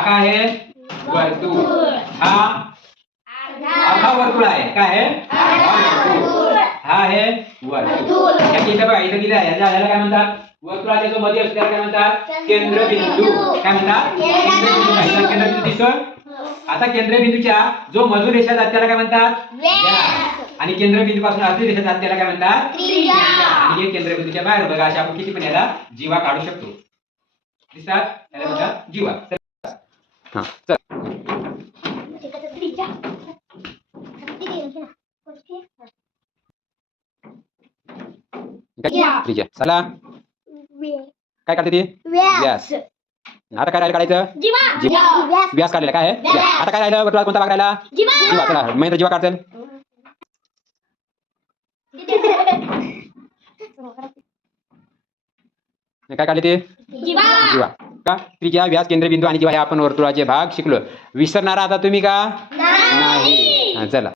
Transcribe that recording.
हा काय आहे वर्तुळ, हा अर्धा वर्तुळ आहे, काय आहे अर्धा वर्तुळ, हा आहे वर्तुळ. याची इथे बघा इथे दिलं आहे, याला काय म्हणतात वर्तुळाच्या जो मध्ये असतो त्याला काय म्हणतात केंद्रबिंदू, काय म्हणतात केंद्रबिंदू. केंद्रबिंदू दिसतोय. आता केंद्रबिंदूच्या जो मधुर रेषा जाते त्याला काय म्हणतात व्यास, आणि केंद्रबिंदू पासून अर्धी रेषा जाते त्याला काय म्हणतात त्रिज्या. आणि हे केंद्रबिंदूच्या बाहेर बघा अशा आपण किती पण याला जीवा काढू शकतो, दिसतात त्याला म्हणतात जीवा. हां चल त्रिज्या चला काय काढते ती व्यास. आता काय राहिलं काढायचं जीवा. व्यास काढलेला काय आहे. आता काय राहिलं वर्तुळात कोणता भाग राहिला जीवा. चला महेंद्र जीवा काढतील. काय काढले ते जीवा का. त्रिज्या व्यास केंद्रबिंदू आणि जीवा हे आपण वर्तुळाचे भाग शिकलो. विसरणारा आता तुम्ही का नाही. चला.